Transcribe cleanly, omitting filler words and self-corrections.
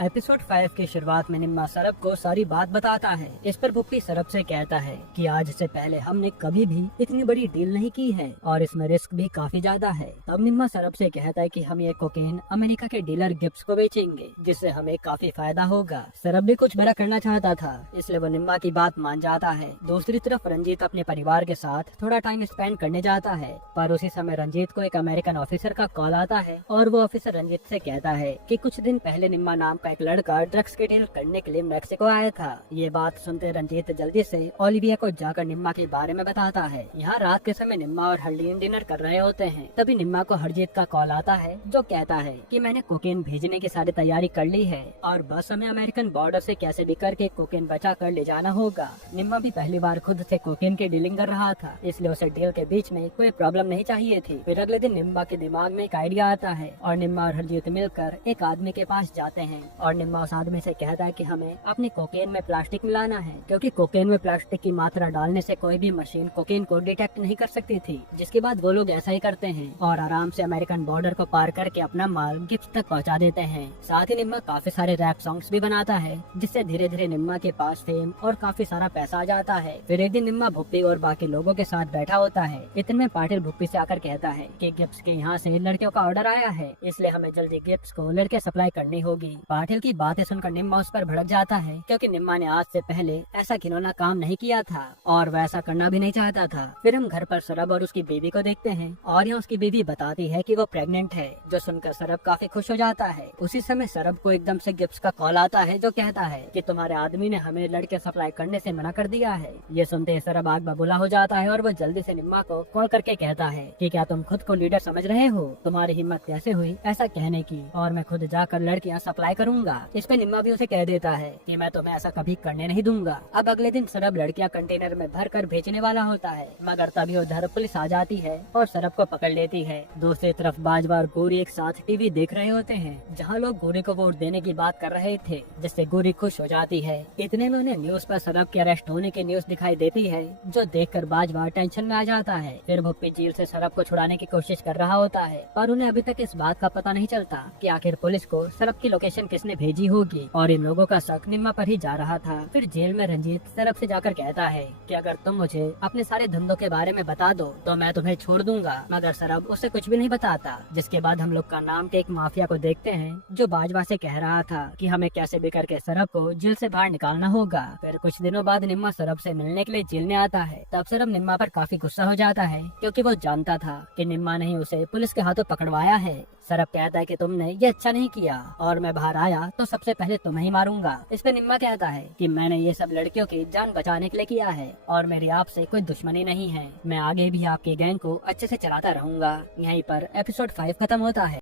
Episode 5 की शुरुआत में निम्मा सरब को सारी बात बताता है। इस पर भुप्पी सरब से कहता है कि आज से पहले हमने कभी भी इतनी बड़ी डील नहीं की है और इसमें रिस्क भी काफी ज्यादा है। तब निम्मा सरब से कहता है कि हम ये कोकेन अमेरिका के डीलर गिब्स को बेचेंगे, जिससे हमें काफी फायदा होगा। सरब भी कुछ बड़ा करना चाहता था, इसलिए वो निम्मा की बात मान जाता है। दूसरी तरफ रंजीत अपने परिवार के साथ थोड़ा टाइम स्पेंड करने जाता है, पर उसी समय रंजीत को एक अमेरिकन ऑफिसर का कॉल आता है और वो ऑफिसर रंजीत से कहता है कि कुछ दिन पहले निम्मा नाम का एक लड़का ड्रग्स की डील करने के लिए मेक्सिको आया था। ये बात सुनते रंजीत जल्दी से ओलिविया को जाकर निम्मा के बारे में बताता है। यहाँ रात के समय निम्मा और हरलीन डिनर कर रहे होते हैं। तभी निम्मा को हरजीत का कॉल आता है, जो कहता है कि मैंने कोकेन भेजने की सारी तैयारी कर ली है और बस हमें अमेरिकन बॉर्डर से कैसे भी करके कोकेन बचा कर ले जाना होगा। निम्मा भी पहली बार खुद से कोकेन की डीलिंग कर रहा था, इसलिए उसे डील के बीच में कोई प्रॉब्लम नहीं चाहिए थी। फिर अगले दिन निम्मा के दिमाग में एक आइडिया आता है और निम्मा और हरजीत मिलकर एक आदमी के पास जाते हैं और निम्मा उस आदमी से कहता है कि हमें अपनी कोकेन में प्लास्टिक मिलाना है, क्योंकि कोकेन में प्लास्टिक की मात्रा डालने से कोई भी मशीन कोकेन को डिटेक्ट नहीं कर सकती थी। जिसके बाद वो लोग ऐसा ही करते हैं और आराम से अमेरिकन बॉर्डर को पार करके अपना माल गिफ्ट तक पहुंचा देते हैं। साथ ही निम्मा काफी सारे रैप सॉन्ग्स भी बनाता है, जिससे धीरे धीरे निम्मा के पास फेम और काफी सारा पैसा आ जाता है। फिर एक दिन निम्मा भुप्पी और बाकी लोगों के साथ बैठा होता है। इतने में पाटिल भुप्पी से आकर कहता है कि गिफ्ट्स के यहाँ से लड़कियों का ऑर्डर आया है, इसलिए हमें जल्दी गिफ्ट्स को लड़के सप्लाई करनी होगी। पाटिल की बातें सुनकर निम्मा उस पर भड़क जाता है, क्योंकि निम्मा ने आज से पहले ऐसा घिनौना काम नहीं किया था और वह ऐसा करना भी नहीं चाहता था। फिर हम घर पर सरब और उसकी बीवी को देखते हैं और यहाँ उसकी बीवी बताती है कि वो प्रेग्नेंट है, जो सुनकर सरब काफी खुश हो जाता है। उसी समय सरब को एकदम से गिफ्ट्स का कॉल आता है, जो कहता है कि तुम्हारे आदमी ने हमें लड़के सप्लाई करने से मना कर दिया है। ये सुनते ही सरब आग बबूला हो जाता है और वो जल्दी से निम्मा को कॉल करके कहता है कि क्या तुम खुद को लीडर समझ रहे हो? तुम्हारी हिम्मत कैसे हुई ऐसा कहने की, और मैं खुद जाकर लड़कियां सप्लाई करूंगा। इस पे निम्मा भी उसे कह देता है कि मैं तुम्हें ऐसा कभी करने नहीं दूंगा। अब अगले दिन सरब लड़कियां कंटेनर में भर कर भेजने वाला होता है, मगर तभी उधर पुलिस आ जाती है और सरब को पकड़ लेती है। दूसरी तरफ बाजवा और गोरी एक साथ टीवी देख रहे होते हैं, जहाँ लोग गोरी को वोट देने की बात कर रहे थे, जिससे गोरी खुश हो जाती है। इतने में उन्हें न्यूज पर सरब के अरेस्ट होने की न्यूज दिखाई देती है, जो देखकर बाजवा टेंशन में आ जाता है। फिर भुप्पी जेल से सरब को छुड़ाने की कोशिश कर रहा होता है, पर उन्हें अभी तक इस बात का पता नहीं चलता कि आखिर पुलिस को सरब की लोकेशन किसने भेजी होगी, और इन लोगों का शक निम्मा पर ही जा रहा था। फिर जेल में रंजीत सरब से जाकर कहता है कि अगर तुम मुझे अपने सारे धंधों के बारे में बता दो तो मैं तुम्हें छोड़ दूंगा, मगर सरब उससे कुछ भी नहीं बताता। जिसके बाद हम लोग का नाम के एक माफिया को देखते हैं, जो बाजवा से कह रहा था कि हमें कैसे भी करके सरब को जेल से बाहर निकालना होगा। फिर कुछ दिनों बाद निम्मा सरब से मिलने के लिए जेल में आता है। तब सरब निम्मा पर काफी गुस्सा हो जाता है, क्योंकि वो जानता था कि निम्मा ने ही उसे पुलिस के हाथों पकड़वाया है। सरब कहता है कि तुमने ये अच्छा नहीं किया और मैं बाहर आया तो सबसे पहले तुम्हें ही मारूंगा। इस पे निम्मा कहता है कि मैंने ये सब लड़कियों की जान बचाने के लिए किया है और मेरी आपसे कोई दुश्मनी नहीं है। मैं आगे भी आपके गैंग को अच्छे से चलाता रहूंगा। यहीं पर एपिसोड 5 खत्म होता है।